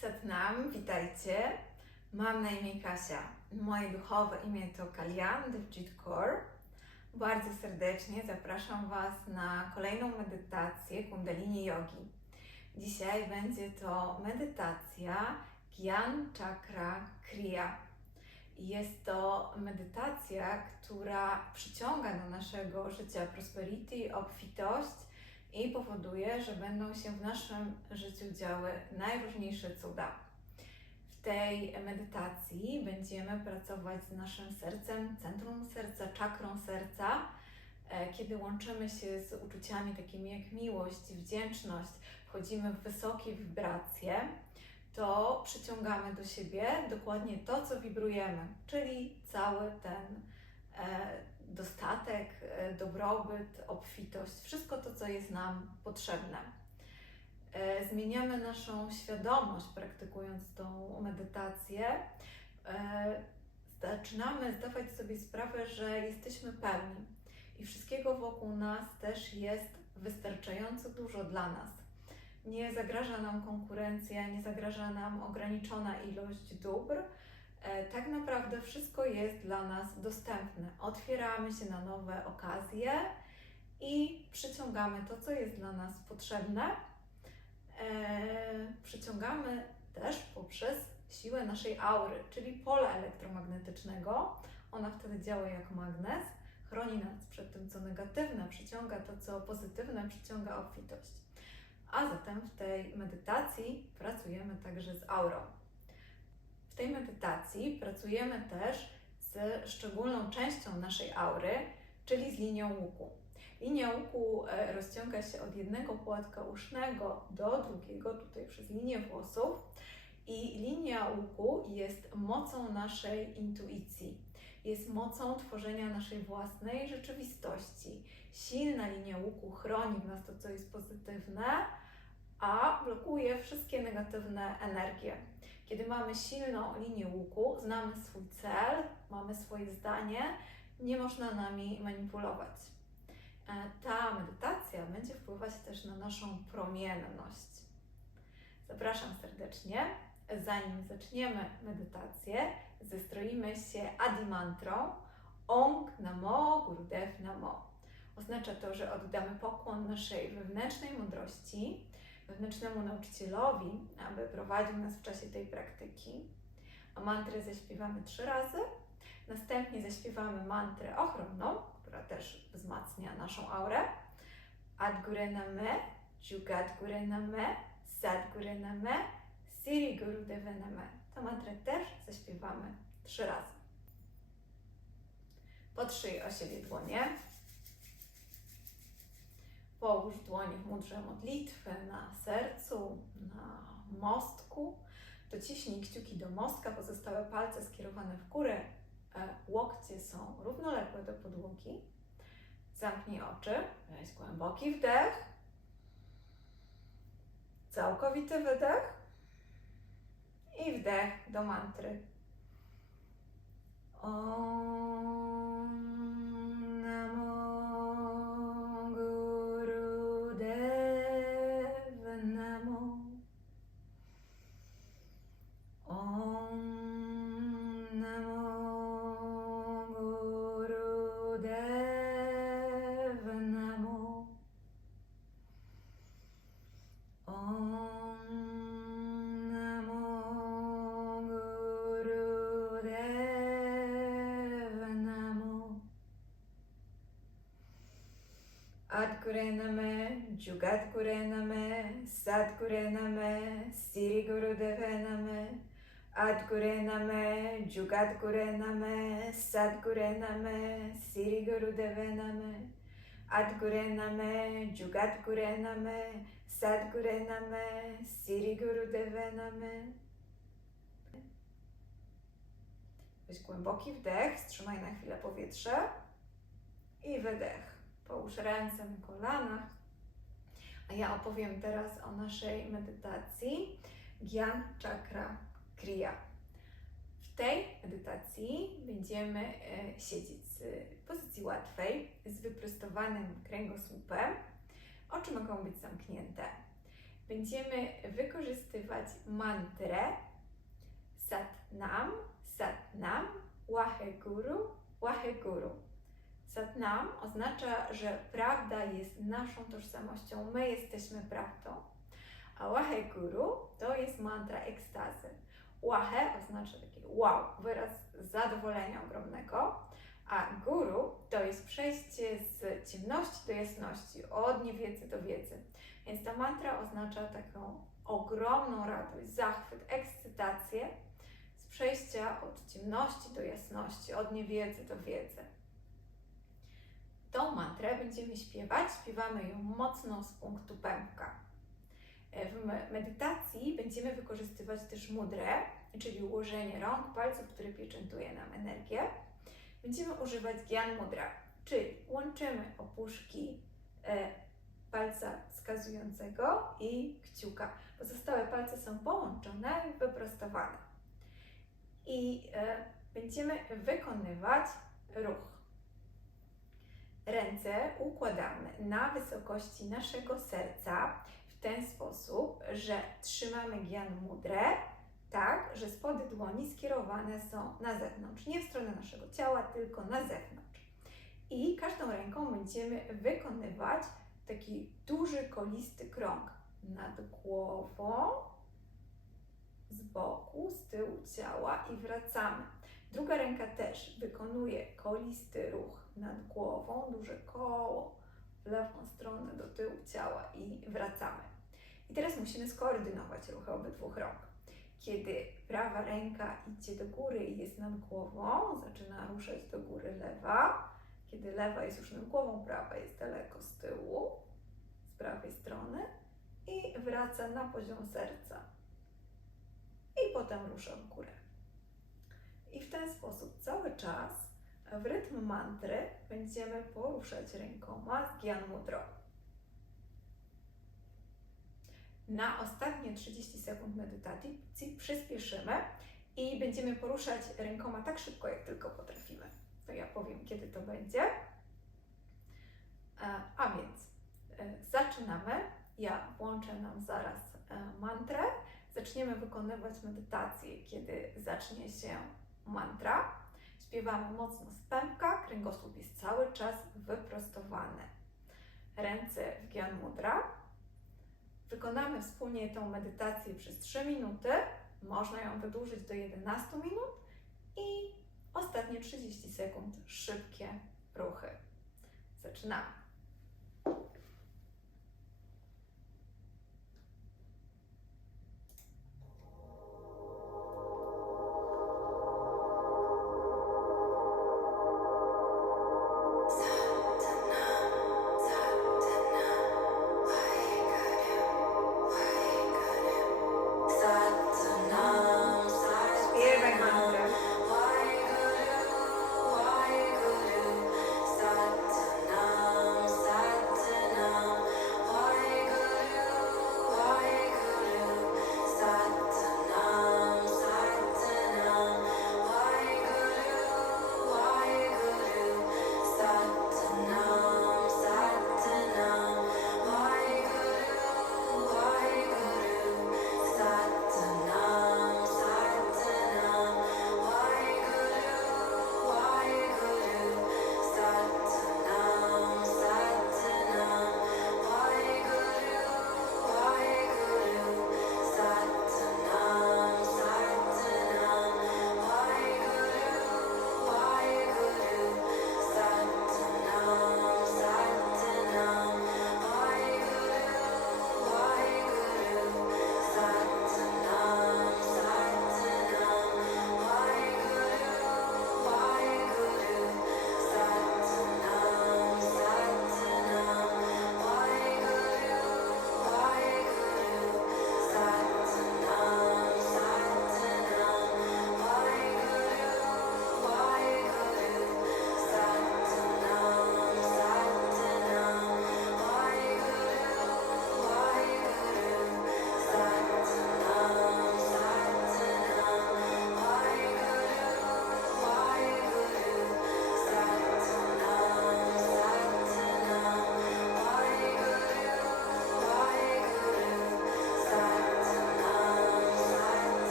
Satnam, witajcie. Mam na imię Kasia. Moje duchowe imię to Kalian Devjit Kaur. Bardzo serdecznie zapraszam Was na kolejną medytację Kundalini Yogi. Dzisiaj będzie to medytacja Gyan Chakra Kriya. Jest to medytacja, która przyciąga do naszego życia prosperity, obfitość i powoduje, że będą się w naszym życiu działy najróżniejsze cuda. W tej medytacji będziemy pracować z naszym sercem, centrum serca, czakrą serca, e, kiedy łączymy się z uczuciami takimi jak miłość, wdzięczność, wchodzimy w wysokie wibracje, to przyciągamy do siebie dokładnie to, co wibrujemy, czyli cały ten e, dostatek, dobrobyt, obfitość, wszystko to, co jest nam potrzebne. E, Zmieniamy naszą świadomość, praktykując tą medytację. E, Zaczynamy zdawać sobie sprawę, że jesteśmy pełni i wszystkiego wokół nas też jest wystarczająco dużo dla nas. Nie zagraża nam konkurencja, nie zagraża nam ograniczona ilość dóbr tak naprawdę wszystko jest dla nas dostępne. Otwieramy się na nowe okazje i przyciągamy to, co jest dla nas potrzebne. E, przyciągamy też poprzez siłę naszej aury, czyli pola elektromagnetycznego. Ona wtedy działa jak magnes, chroni nas przed tym, co negatywne, przyciąga to, co pozytywne, przyciąga obfitość. A zatem w tej medytacji pracujemy także z aurą. W tej medytacji pracujemy też z szczególną częścią naszej aury, czyli z linią łuku. Linia łuku e, rozciąga się od jednego płatka usznego do drugiego, tutaj przez linię włosów. I linia łuku jest mocą naszej intuicji, jest mocą tworzenia naszej własnej rzeczywistości. Silna linia łuku chroni w nas to, co jest pozytywne, a blokuje wszystkie negatywne energie. Kiedy mamy silną linię łuku, znamy swój cel, mamy swoje zdanie, nie można nami manipulować. E, Ta medytacja będzie wpływać też na naszą promienność. Zapraszam serdecznie. Zanim zaczniemy medytację, zestroimy się adimantrą Ong Namo Gurudev Namo. Oznacza to, że oddamy pokłon naszej wewnętrznej mądrości, wewnętrznemu nauczycielowi, aby prowadził nas w czasie tej praktyki. A mantrę zaśpiewamy trzy razy. Następnie zaśpiewamy mantrę ochronną, która też wzmacnia naszą aurę. Adgure Name, Jugat Gure Name, Sadgure Name, Siri Guru Deve Name. Tę mantrę też zaśpiewamy trzy razy. Potrzyj o siebie dłonie. Połóż dłonie w mudrze modlitwy na sercu, na mostku. Dociśnij kciuki do mostka, pozostałe palce skierowane w górę. E, Łokcie są równoległe do podłogi. Zamknij oczy, weź głęboki wdech. Całkowity wydech. I wdech do mantry. Om Adgure Name, Jugat Gure Name, Sadgure Name, Siri Gurudeve Name, Adgure Name, Jugat Gure Name, Sadgure Name, Siri Gurudeve Name, Adgure Name, Jugat Gure Name, Sadgure Name, Siri Gurudeve Name. Weź głęboki wdech, wstrzymaj na chwilę powietrze i wydech. Połóż ręce na kolanach. A ja opowiem teraz o naszej medytacji Gyan Chakra Kriya. W tej medytacji będziemy e, siedzieć w pozycji łatwej, z wyprostowanym kręgosłupem. Oczy mogą być zamknięte. będziemy wykorzystywać mantrę Sat Nam, Sat Nam, Waheguru, Waheguru. Sat Nam oznacza, że prawda jest naszą tożsamością, my jesteśmy prawdą. A Waheguru to jest mantra ekstazy. Wahe oznacza taki wow, wyraz zadowolenia ogromnego, a guru to jest przejście z ciemności do jasności, od niewiedzy do wiedzy. Więc ta mantra oznacza taką ogromną radość, zachwyt, ekscytację z przejścia od ciemności do jasności, od niewiedzy do wiedzy. Tą mantrę będziemy śpiewać, śpiewamy ją mocno z punktu pępka. W me- medytacji będziemy wykorzystywać też mudrę, czyli ułożenie rąk, palców, które pieczętuje nam energię. Będziemy używać Gyan Mudra, czyli łączymy opuszki e, palca wskazującego i kciuka. Pozostałe palce są połączone i wyprostowane. I e, będziemy wykonywać ruch. Ręce układamy na wysokości naszego serca w ten sposób, że trzymamy Gyan Mudrę tak, że spody dłoni skierowane są na zewnątrz, nie w stronę naszego ciała, tylko na zewnątrz. I każdą ręką będziemy wykonywać taki duży, kolisty krąg nad głową, z boku, z tyłu ciała i wracamy. Druga ręka też wykonuje kolisty ruch nad głową, duże koło w lewą stronę do tyłu ciała i wracamy. I teraz musimy skoordynować ruchy obydwu rąk. Kiedy prawa ręka idzie do góry i jest nad głową, zaczyna ruszać do góry lewa. Kiedy lewa jest już nad głową, prawa jest daleko z tyłu, z prawej strony i wraca na poziom serca. I potem rusza w górę. I w ten sposób cały czas w rytm mantry będziemy poruszać rękoma z Gyan Mudrą. Na ostatnie 30 sekund medytacji przyspieszymy i będziemy poruszać rękoma tak szybko, jak tylko potrafimy. To ja powiem, kiedy to będzie. E, A więc e, zaczynamy. Ja włączę nam zaraz e, mantrę. Zaczniemy wykonywać medytację, kiedy zacznie się mantra. Śpiewamy mocno z pępka, kręgosłup jest cały czas wyprostowany. Ręce w Gyan Mudra. Wykonamy wspólnie tą medytację przez 3 minuty. Można ją wydłużyć do 11 minut i ostatnie 30 sekund szybkie ruchy. Zaczynamy.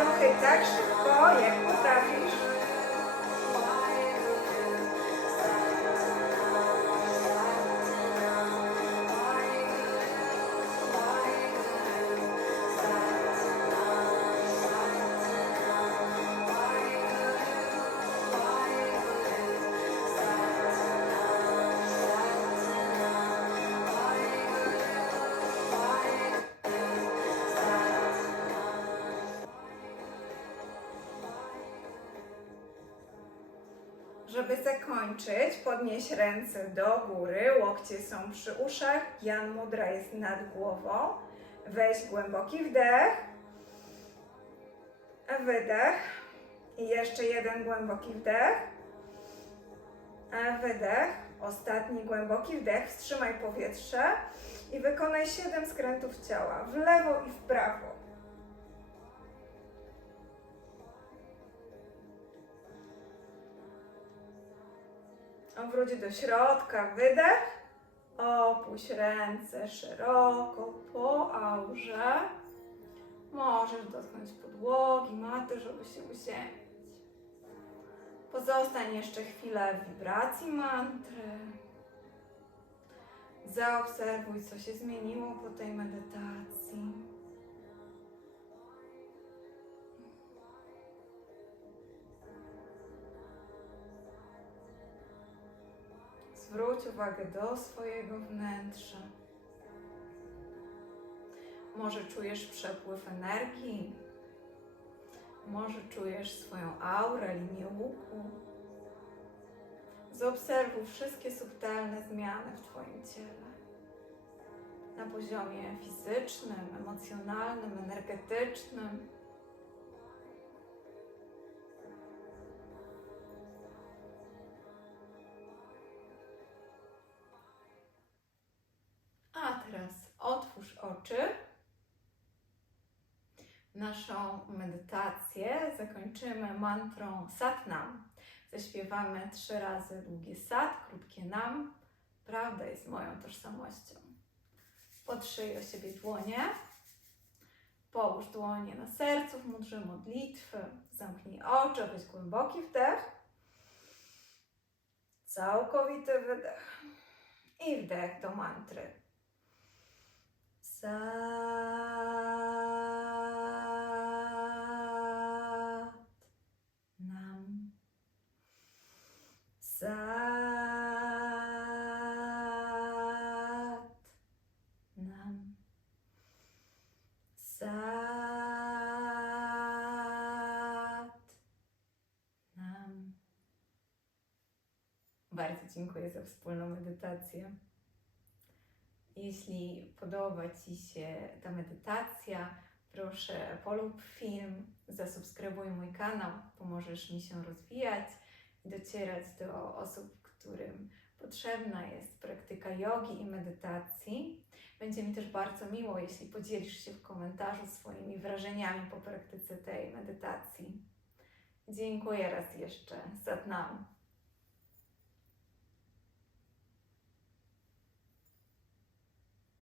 Ruchy tak szybko, jak potrafisz. Żeby zakończyć, podnieś ręce do góry, łokcie są przy uszach, Jan Mudra jest nad głową. Weź głęboki wdech, wydech i jeszcze jeden głęboki wdech, wydech, ostatni głęboki wdech, wstrzymaj powietrze i wykonaj 7 skrętów ciała w lewo i w prawo. Wróć do środka, wydech. Opuść ręce szeroko po aurze. Możesz dotknąć podłogi, maty, żeby się uziemić. Pozostań jeszcze chwilę w wibracji mantry. Zaobserwuj, co się zmieniło po tej medytacji. Zwróć uwagę do swojego wnętrza. Może czujesz przepływ energii, może czujesz swoją aurę, linię łuku. Zaobserwuj wszystkie subtelne zmiany w Twoim ciele. Na poziomie fizycznym, emocjonalnym, energetycznym. Naszą medytację zakończymy mantrą Satnam. Zaśpiewamy trzy razy długie Sat, krótkie Nam. Prawda jest moją tożsamością. Potrzyj o siebie dłonie. Połóż dłonie na sercu w mudrze modlitwy. Zamknij oczy, weź głęboki wdech. Całkowity wydech. I wdech do mantry. Sat nam. Sat nam. Sat nam. Bardzo dziękuję za wspólną medytację. Jeśli podoba Ci się ta medytacja, proszę polub film, zasubskrybuj mój kanał, pomożesz mi się rozwijać i docierać do osób, którym potrzebna jest praktyka jogi i medytacji. Będzie mi też bardzo miło, jeśli podzielisz się w komentarzu swoimi wrażeniami po praktyce tej medytacji. Dziękuję raz jeszcze. Satnam.